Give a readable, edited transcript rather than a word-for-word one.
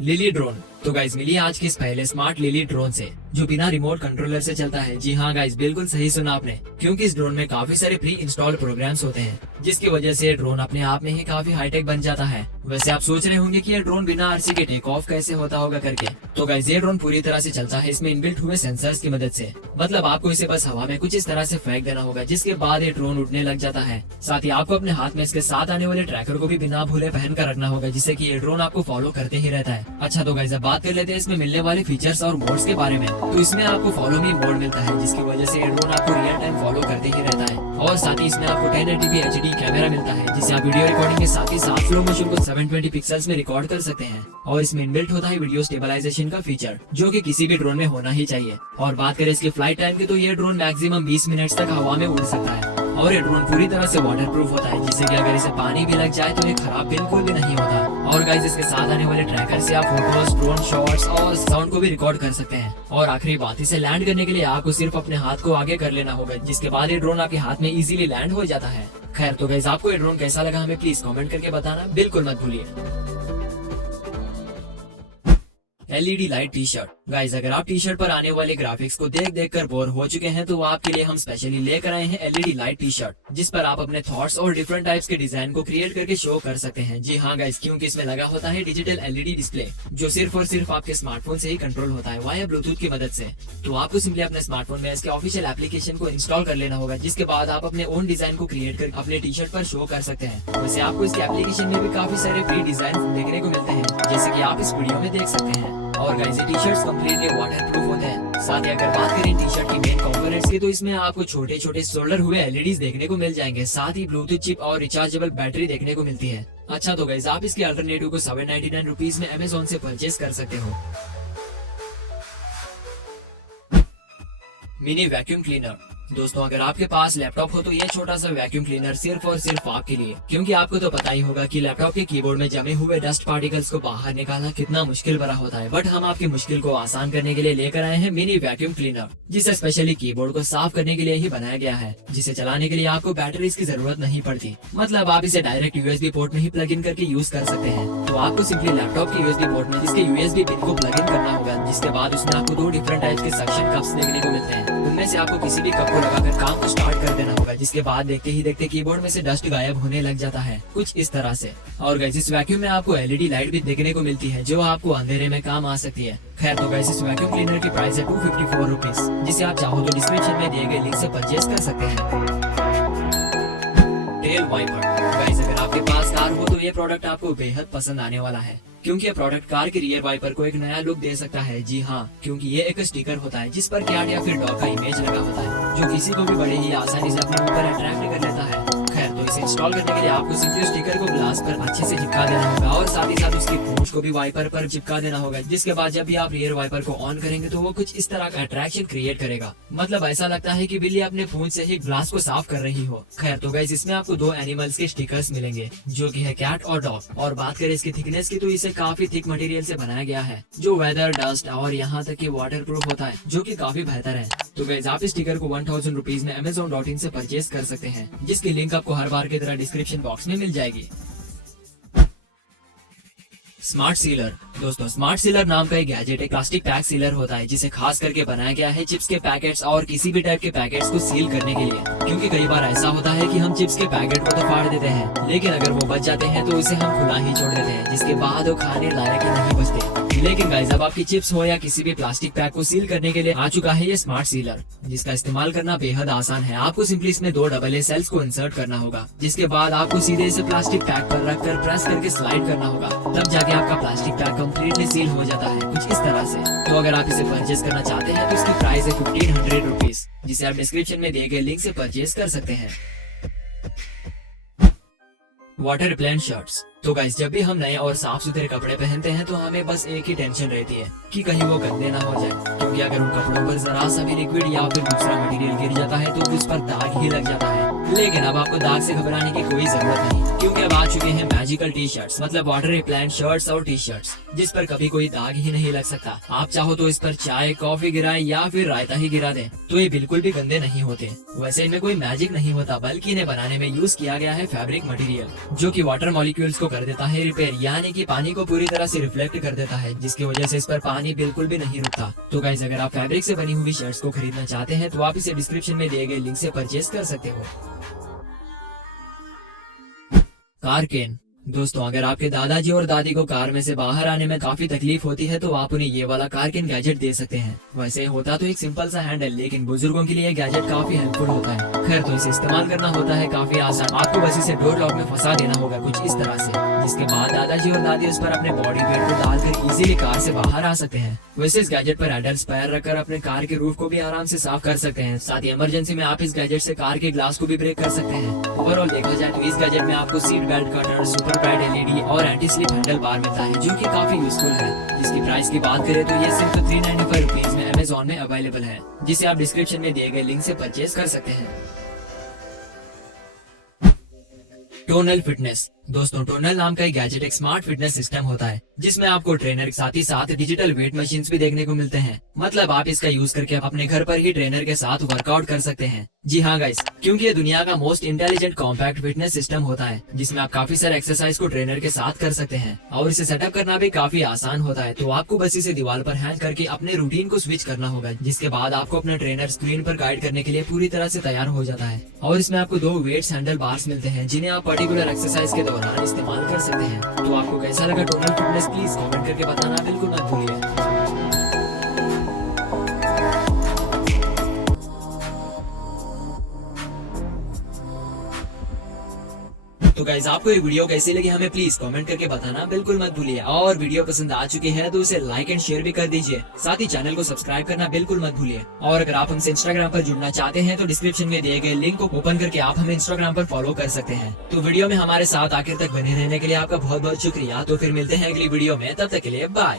Lily drone. तो guys मिली आज के इस पहले स्मार्ट लिली ड्रोन से, जो बिना रिमोट कंट्रोलर से चलता है। जी हाँ गाइज, बिल्कुल सही सुना आपने, क्योंकि इस ड्रोन में काफी सारे प्री इंस्टॉल्ड प्रोग्राम्स होते हैं, जिसकी वजह से ये ड्रोन अपने आप में ही काफी हाईटेक बन जाता है। वैसे आप सोच रहे होंगे कि ये ड्रोन बिना आरसी के टेक ऑफ कैसे होता होगा करके। तो गाइज ये ड्रोन पूरी तरह से चलता है इसमें इनबिल्ट हुए सेंसर्स की मदद से। मतलब आपको इसे बस हवा में कुछ इस तरह से फेंक देना होगा, जिसके बाद ये ड्रोन उड़ने लग जाता है। साथ ही आपको अपने हाथ में इसके साथ आने वाले ट्रैकर को भी बिना भूले पहन कर रखना होगा, जिससे कि ये ड्रोन आपको फॉलो करते ही रहता है। अच्छा तो गाइज अब बात कर लेते हैं इसमें मिलने वाले फीचर्स और मोड्स के बारे में। तो इसमें आपको फॉलो मी मोड मिलता है, जिसकी वजह से ये ड्रोन आपको रियल टाइम फॉलो करते ही रहता है। और साथ ही इसमें आपको 1080p HD कैमरा मिलता है, जिससे आप वीडियो रिकॉर्डिंग के साथ ही साथ स्लो मोशन को 720 पिक्सेल्स में रिकॉर्ड कर सकते हैं। और इसमें इनबिल्ट होता है वीडियो स्टेबलाइजेशन का फीचर, जो कि किसी भी ड्रोन में होना ही चाहिए। और बात करें इसकी फ्लाइट टाइम की, तो ये ड्रोन मैक्सिमम 20 मिनट तक हवा में उड़ सकता है। और ये ड्रोन पूरी तरह से वाटर प्रूफ होता है, जिससे कि अगर इसे पानी भी लग जाए तो ये खराब बिल्कुल भी नहीं होता। और गाइस इसके साथ आने वाले ट्रैकर से आप फोटोज, ड्रोन शॉट्स और साउंड को भी रिकॉर्ड कर सकते हैं। और आखिरी बात, इसे लैंड करने के लिए आपको सिर्फ अपने हाथ को आगे कर लेना होगा, जिसके बाद ये ड्रोन आपके हाथ में इजीली लैंड हो जाता है। खैर तो गाइस आपको ये ड्रोन कैसा लगा हमें प्लीज कमेंट करके बताना बिल्कुल मत भूलिए। LED light T shirt. Guys अगर आप टी शर्ट पर आने वाले ग्राफिक्स को देख देख कर बोर हो चुके हैं, तो आपके लिए हम स्पेशली लेकर आए हैं LED लाइट टी शर्ट, जिस पर आप अपने थॉट्स और डिफरेंट टाइप्स के डिजाइन को क्रिएट करके शो कर सकते हैं। जी हाँ गाइज, क्योंकि इसमें लगा होता है डिजिटल LED डिस्प्ले, जो सिर्फ और सिर्फ आपके स्मार्टफोन से ही कंट्रोल होता है वाया ब्लूटूथ की मदद से। तो आपको सिंपली अपने स्मार्टफोन में इसके ऑफिशियल एप्लीकेशन को इंस्टॉल कर लेना होगा, जिसके बाद आप अपने ओन डिजाइन को क्रिएट कर अपने टी शर्ट पर शो कर सकते हैं। वैसे आपको इसके एप्लीकेशन में भी काफी सारे फ्री डिजाइन देखने को मिलते हैं, जैसे की आप इस वीडियो में देख सकते हैं। और गाइस ये टी शर्ट्स कम्प्लीटली वाटरप्रूफ होते हैं। साथ ही अगर बात करें टी शर्ट की मेन कंपोनेंट्स की, तो इसमें आपको छोटे छोटे सोल्डर हुए LEDs देखने को मिल जाएंगे। साथ ही ब्लूटूथ चिप और रिचार्जेबल बैटरी देखने को मिलती है। अच्छा तो गाइस आप इसके अल्टरनेटिव को 799 रुपीज में अमेजोन से परचेज कर सकते हो। Mini vacuum cleaner. दोस्तों अगर आपके पास लैपटॉप हो तो ये छोटा सा वैक्यूम क्लीनर सिर्फ और सिर्फ आपके लिए, क्योंकि आपको तो पता ही होगा कि लैपटॉप के कीबोर्ड में जमे हुए डस्ट पार्टिकल्स को बाहर निकालना कितना मुश्किल भरा होता है। बट हम आपकी मुश्किल को आसान करने के लिए लेकर आए हैं मिनी वैक्यूम क्लीनर, जिसे स्पेशली कीबोर्ड को साफ करने के लिए ही बनाया गया है, जिसे चलाने के लिए आपको बैटरीज की जरूरत नहीं पड़ती। मतलब आप इसे डायरेक्ट USB पोर्ट में ही प्लग इन करके यूज कर सकते हैं। तो आपको सिंपली लैपटॉप के USB पोर्ट में इसके USB पिन को प्लग इन करना होगा, जिसके बाद उसमें आपको 2 डिफरेंट टाइप के सक्शन कप्स देखने को मिलते हैं। उनमें से आपको किसी भी कप को लगाकर काम को स्टार्ट कर देना होगा, जिसके बाद देखते ही देखते कीबोर्ड में से डस्ट गायब होने लग जाता है, कुछ इस तरह से। और गाइस इस वैक्यूम में आपको LED लाइट भी देखने को मिलती है, जो आपको अंधेरे में काम आ सकती है। खैर तो गाइस इस वैक्यूम क्लीनर की प्राइस है 254 रुपीज, जिसे आप चाहो तो डिस्क्रिप्शन में दिए गए लिंक से परचेज कर सकते हैं। Tell wiper. गाइस अगर आपके पास कार हो तो ये प्रोडक्ट आपको बेहद पसंद आने वाला है, क्योंकि ये प्रोडक्ट कार के रियर वाइपर को एक नया लुक दे सकता है। जी हाँ, क्योंकि ये एक स्टिकर होता है जिस पर कैट या फिर डॉग का इमेज लगा होता है, जो किसी को भी बड़े ही आसानी से अपने ऊपर अट्रैक्ट कर लेता है। खैर तो इसे इंस्टॉल करने के लिए आपको सिंपली स्टिकर को ग्लास पर अच्छे से चिपका देना होगा, और साथ ही साथ उसकी पूंछ को भी वाइपर पर चिपका देना होगा, जिसके बाद जब भी आप रियर वाइपर को ऑन करेंगे तो वो कुछ इस तरह का अट्रैक्शन क्रिएट करेगा। मतलब ऐसा लगता है कि बिल्ली अपने पूंछ से ही ग्लास को साफ कर रही हो। खैर तो गाइस इसमें आपको 2 एनिमल्स के स्टिकर्स मिलेंगे, जो कि है कैट और डॉग। और बात करें इसकी थिकनेस की, तो इसे काफी थिक मटेरियल से बनाया गया है, जो वेदर, डस्ट और यहाँ तक कि वाटर प्रूफ होता है, जो कि काफी बेहतर है। तो गाइस आप इस स्टिकर को 1000 रुपीज में amazon.in से परचेज कर सकते हैं, जिसकी लिंक आपको हर बार की तरह डिस्क्रिप्शन बॉक्स में मिल जाएगी। Smart sealer. दोस्तों स्मार्ट सीलर नाम का एक गैजेट एक प्लास्टिक पैक सीलर होता है, जिसे खास करके बनाया गया है चिप्स के पैकेट्स और किसी भी टाइप के पैकेट्स को सील करने के लिए। क्योंकि कई बार ऐसा होता है कि हम चिप्स के पैकेट को तो फाड़ देते हैं, लेकिन अगर वो बच जाते हैं तो उसे हम खुला ही छोड़ देते हैं, जिसके बाद वो खाने लायक ही नहीं बचते। लेकिन गाइस अब आपकी चिप्स हो या किसी भी प्लास्टिक पैक को सील करने के लिए आ चुका है ये स्मार्ट सीलर, जिसका इस्तेमाल करना बेहद आसान है। आपको सिंपली इसमें 2 AA सेल्स को इंसर्ट करना होगा, जिसके बाद आपको सीधे इसे प्लास्टिक पैक पर रखकर प्रेस करके स्लाइड करना होगा, तब जाके आपका प्लास्टिक पैक कम्प्लीटली सील हो जाता है, कुछ इस तरह से। तो अगर आप इसे परचेज करना चाहते हैं तो इसकी प्राइस है 1500 रुपीज, जिसे आप डिस्क्रिप्शन में दिए गए लिंक से परचेज कर सकते हैं। Water repellent shirts. तो गाइस जब भी हम नए और साफ सुथरे कपड़े पहनते हैं तो हमें बस एक ही टेंशन रहती है कि कहीं वो गंदे ना हो जाए, क्योंकि अगर उन कपड़ों पर जरा सा भी लिक्विड या फिर दूसरा मटेरियल गिर जाता है तो उस पर दाग ही लग जाता है। लेकिन अब आपको दाग से घबराने की कोई जरूरत नहीं, क्योंकि अब आ चुके हैं मैजिकल टी शर्ट्स, मतलब वाटर रिप्लेंट शर्ट्स और टी शर्ट्स, जिस पर कभी कोई दाग ही नहीं लग सकता। आप चाहो तो इस पर चाय कॉफी गिराए या फिर रायता ही गिरा दें, तो ये बिल्कुल भी गंदे नहीं होते। वैसे इनमें कोई मैजिक नहीं होता, बल्कि इन्हें बनाने में यूज किया गया है फैब्रिक मटेरियल, जो कि वाटर मॉलिक्यूल्स को कर देता है रिपेयर, यानी कि पानी को पूरी तरह से रिफ्लेक्ट कर देता है, जिसकी वजह से इस पर पानी बिल्कुल भी नहीं रुकता। तो गाइस, अगर आप फैब्रिक से बनी हुई शर्ट्स को खरीदना चाहते हैं तो आप इसे डिस्क्रिप्शन में दिए गए लिंक से परचेज कर सकते हो। कार केन। दोस्तों, अगर आपके दादाजी और दादी को कार में से बाहर आने में काफी तकलीफ होती है तो आप उन्हें ये वाला कार केन गैजेट दे सकते हैं। वैसे होता तो एक सिंपल सा हैंड है, लेकिन बुजुर्गों के लिए ये गैजेट काफी हेल्पफुल होता है। खैर, तो इसे इस्तेमाल करना होता है काफी आसान। आपको बस इसे डोर लॉक में फंसा देना होगा कुछ इस तरह से, जिसके बाद दादाजी और दादी उस पर अपने बॉडी वेट को डालकर इजीली कार से बाहर आ सकते हैं। वैसे इस गैजेट पर एडल्ट पैर रखकर अपने कार के रूफ को भी आराम से साफ कर सकते हैं। साथ ही इमरजेंसी में आप इस गैजेट से कार के ग्लास को भी ब्रेक कर सकते हैं। ओवरऑल देखा जाए तो इस गैजेट में आपको seat belt cutter, super pad LED और एंटी स्लिप हैंडल बार मिलता है, जो कि काफी यूजफुल है। इसकी प्राइस की बात करें तो ये सिर्फ 395 रुपीज में अमेजोन में अवेलेबल है, जिसे आप डिस्क्रिप्शन में दिए गए लिंक से परचेज कर सकते हैं। Tonal fitness. दोस्तों, टोनल नाम का एक गैजेट एक स्मार्ट फिटनेस सिस्टम होता है, जिसमें आपको ट्रेनर के साथ ही साथ डिजिटल वेट मशीन्स भी देखने को मिलते हैं। मतलब आप इसका यूज करके अपने घर पर ही ट्रेनर के साथ वर्कआउट कर सकते हैं। जी हाँ गाइस, क्योंकि ये दुनिया का most intelligent compact fitness system होता है, जिसमें आप काफी सारे एक्सरसाइज को ट्रेनर के साथ कर सकते हैं और इसे सेटअप करना भी काफी आसान होता है। तो आपको बस इसे दीवार पर हैंग करके अपने रूटीन को स्विच करना होगा, जिसके बाद आपको अपना ट्रेनर स्क्रीन पर गाइड करने के लिए पूरी तरह से तैयार हो जाता है। और इसमें आपको 2 वेट्स हैंडल बार्स मिलते हैं, जिन्हें आप पर्टिकुलर एक्सरसाइज के दौरान इस्तेमाल कर सकते हैं। तो आपको कैसा लगा टोनल फिटनेस, प्लीज कमेंट करके बताना बिल्कुल मत भूलिए। तो गाइज, आपको ये वीडियो कैसी लगी हमें प्लीज कमेंट करके बताना बिल्कुल मत भूलिए। और वीडियो पसंद आ चुकी है तो उसे लाइक एंड शेयर भी कर दीजिए। साथ ही चैनल को सब्सक्राइब करना बिल्कुल मत भूलिए। और अगर आप हमसे इंस्टाग्राम पर जुड़ना चाहते हैं तो डिस्क्रिप्शन में दिए गए लिंक को ओपन करके आप हमें इंस्टाग्राम पर फॉलो कर सकते हैं। तो वीडियो में हमारे साथ आखिर तक बने रहने के लिए आपका बहुत बहुत शुक्रिया। तो फिर मिलते हैं अगली वीडियो में, तब तक के लिए बाय।